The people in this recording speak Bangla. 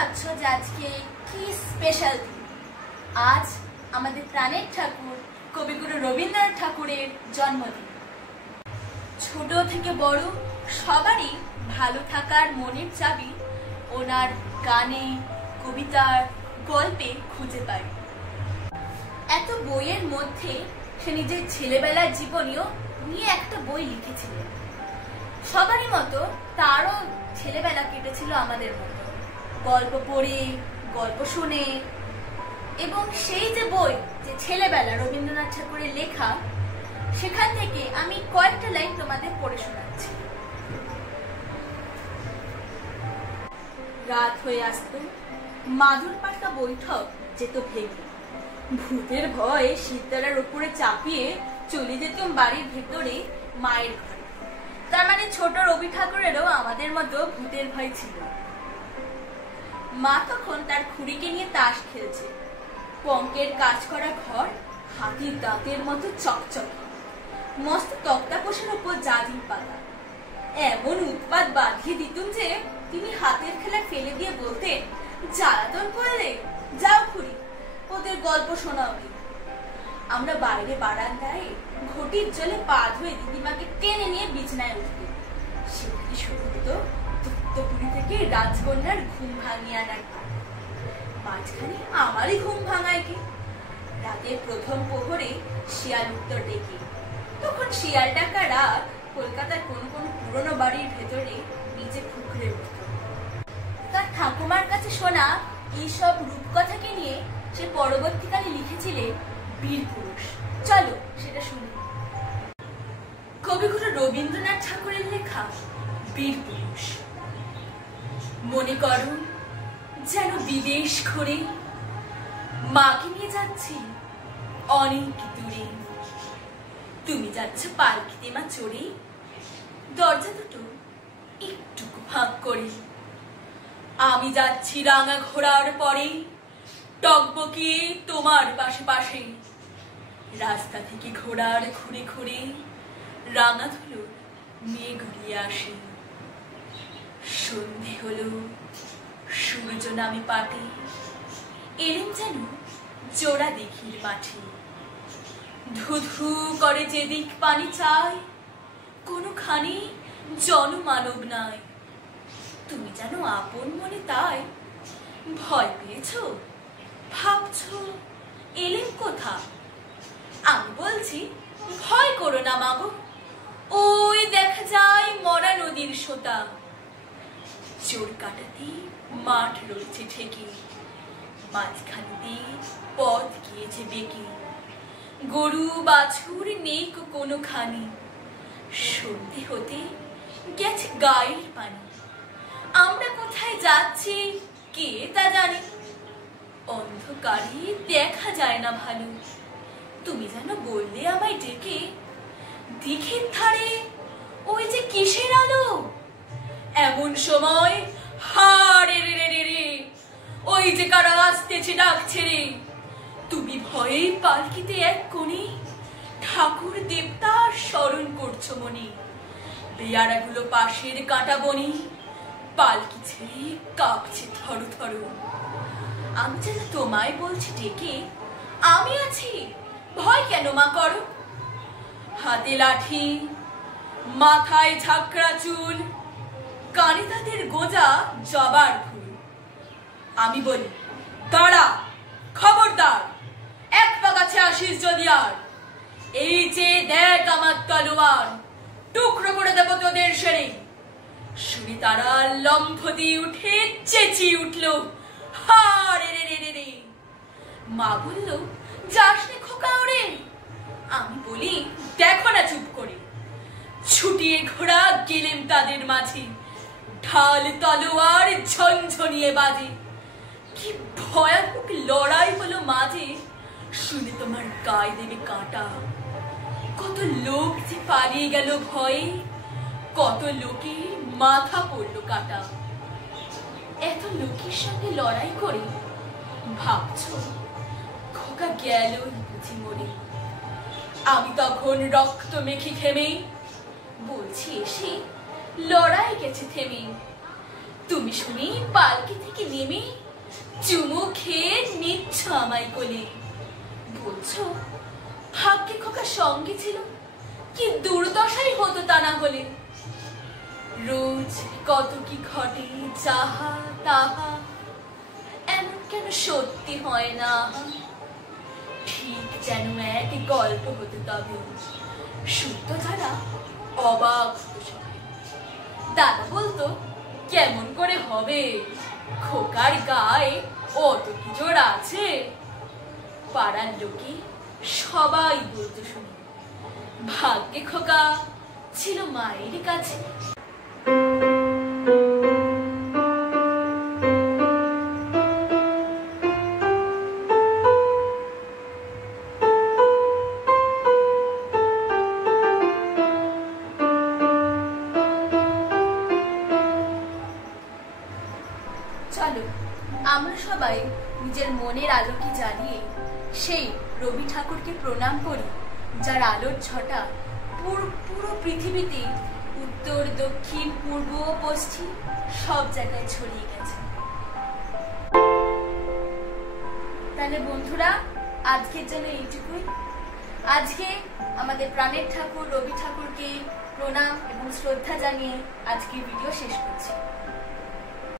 পাচ্ছ যে আজকে কি স্পেশাল দিন। আজ আমাদের প্রাণের ঠাকুর কবিগুরু রবীন্দ্রনাথ ঠাকুরের জন্মদিন। ছোট থেকে বড় সবারই ভালো থাকার মনের চাবি ওনার গানে, কবিতার, গল্পে খুঁজে পায়। এত বইয়ের মধ্যে সে নিজের ছেলেবেলার জীবনীও নিয়ে একটা বই লিখেছিলেন। সবারই মতো তারও ছেলেবেলা কেটেছিল আমাদের মতো, গল্প পড়ে, গল্প শুনে। এবং সেই যে বই, যে ছেলেবেলা রবীন্দ্রনাথ ঠাকুরের লেখা, সেখান থেকে আমি কয়েকটা লাইন তোমাদের পড়ে শোনাচ্ছি। রাত হয়ে আসতো, মাদুর পাতা বৈঠক যেত ভেঙে, ভূতের ভয়ে শীতদারার উপরে চাপিয়ে চলে যেতাম বাড়ির ভেতরে মায়ের ঘরে। তার মানে ছোট রবি ঠাকুরেরও আমাদের মতো ভূতের ভয় ছিল। মা তখন তার খুড়িকে নিয়ে তাস খেলছে। পঙ্কের কাজ করা ঘর, হাতির দাঁতের মতো চকচকে, মস্ত তক্তাপোষের উপর জাজির পাতা। এমন উৎপাত বাঁধিয়ে দিতুম যে তিনি হাতের খেলা ফেলে দিয়ে বলতেন, জ্বালাতন করলে যাও খুড়ি, ওদের গল্প শোনাও। আমরা বাইরে বারান্দায় ঘটির জলে পা ধুয়ে দিদিমাকে টেনে নিয়ে বিছানায় উঠতে। সেখানে শুরু হতো তত্ত্বপুরী থেকে রাজকন্যার ঘুম ভাঙিয়ে আনার। মাঝখানে আমারই ঘুম ভাঙায় কি। রাতের প্রথম প্রহরে শিয়াল উত্তর ডেকে। তখন শিয়াল ডাকা রাত কলকাতার কোন কোন পুরনো বাড়ির ভেতরে নিচে ফুকরে উঠত। তার ঠাকুমার কাছে শোনা এইসব রূপকথাকে নিয়ে সে পরবর্তীকালে লিখেছিলেন বীর পুরুষ। চলো সেটা শুনি। কবিগুরু রবীন্দ্রনাথ ঠাকুরের লেখা বীর পুরুষ। মনে করো যেন বিদেশ ঘুরে মাকে নিয়ে যাচ্ছি অনেক দূরে। তুমি যাচ্ছ পালকিতে মা চড়ে, দরজা দুটো একটুকু ফাঁক করে। আমি যাচ্ছি রাঙা ঘোড়ার পরে, টকবকিয়ে তোমার পাশে পাশে। রাস্তা থেকে ঘোড়ার ঘুরে ঘুরে রাঙা ধুলো মেঘ ঘুরিয়ে আসে। সন্ধে হলো, সূর্য নামে পাটে, এলেন যেন জোড়া দিঘির মাঠে। ধু ধু করে যেদিক পানি চায়, কোনোখানে জনমানব নাই। তুমি যেন আপন মনে তাই ভয় পেয়েছ, ভাবছ এলেন কোথা। আমি বলছি ভয় করো না মাগো, ওই দেখা যায় মরা নদীর সোতা। চোর কাটাতে মাঠ রয়েছে ঠেকে, মাঝখানে দিয়ে পথ গিয়েছে বেঁকে। গরু বাছুর নেই কোনোখানি, সন্ধে হতে গেছে গায়ের পানি। আমরা কোথায় যাচ্ছি কে তা জানে, অন্ধকারে দেখা যায় না ভালো। তুমি যেন বললে আমায় ডেকে, দিঘির ধারে ওই যে কিসের আলো। এমন সময় হারে রে রে রে, ওই যে কারা আসতেছে ডাকছে রে। তুমি ভয়ে পালকিতে এক কোণে ঠাকুর দেবতার স্মরণ করছো মনে। পেয়ারাগুলো পাশের কাঁটা বনে, পালকি ছেড়ে কাঁপছে থর থর। আমি যেন তোমায় বলছি ডেকে, আমি আছি, ভয় কেন মা করো। হাতে লাঠি, মাথায় ঝাঁকড়া চুল, কানে তাদের গোজা জবার ফুল। আমি বলি দাঁড়া, খবরদার, এক পা কাছে আসিস যদি আর। এই যে দেখ আমার তলোয়ার, টুকরো করে দেব তোদের সেরে। শুনে তারা লম্ফ দিয়ে উঠে চেঁচিয়ে উঠল, হারে রে রে রে রে। মা বলল, যাস নে খোকা ওরে। আমি বলি দেখো না চুপ করে। ছুটিয়ে ঘোড়া গেলেন তাদের মাঝে, ঢাল তলোয়ার ঝনঝনিয়ে বাজে। কি ভয়ানক লড়াই হলো মাঝে, শুনে তোমার গায়ে দেবে কাঁটা। কত লোক যে পালিয়ে গেল ভয়ে, কত লোকের মাথা পড়লো কাটা। এত লোকের সঙ্গে লড়াই করে ভাবছো খোকা গেল বুঝি মরে। আমি তখন রক্ত মেখে ঘেমে বলছি এসে লড়াই গেছে থেমে। তুমি শুনি পালকি থেকে নেমে চুমু খেয়ে নিচ্ছ আমায় কোলে। বলছো ভাগ্যে খোকা সঙ্গে ছিল, কি দুর্দশাই হতো তা না হলে। রোজ কত কি ঘটে যাহা তাহা, এমন কেন সত্যি হয় না। ঠিক যেন এক গল্প হতো তবে, শুনতো যারা অবাক হতো সবাই। দাদা বলতো কেমন করে হবে, খোকার গায়ে অত কি জোর আছে। পাড়ার লোকে সবাই বলতো শুনি, ভাগ্যে খোকা ছিল মায়ের কাছে। চলো আমরা সবাই নিজের মনের আলোকে জ্বালিয়ে সেই রবি ঠাকুরকে প্রণাম করি, যার আলোর ছটা পুরো পৃথিবীতে উত্তর দক্ষিণ পূর্ব পশ্চিম সব জায়গায় ছড়িয়ে গেছে। তাহলে বন্ধুরা, আজকের জন্য এইটুকুই। আজকে আমাদের প্রাণের ঠাকুর রবি ঠাকুরকে প্রণাম এবং শ্রদ্ধা জানিয়ে আজকের ভিডিও শেষ করছি।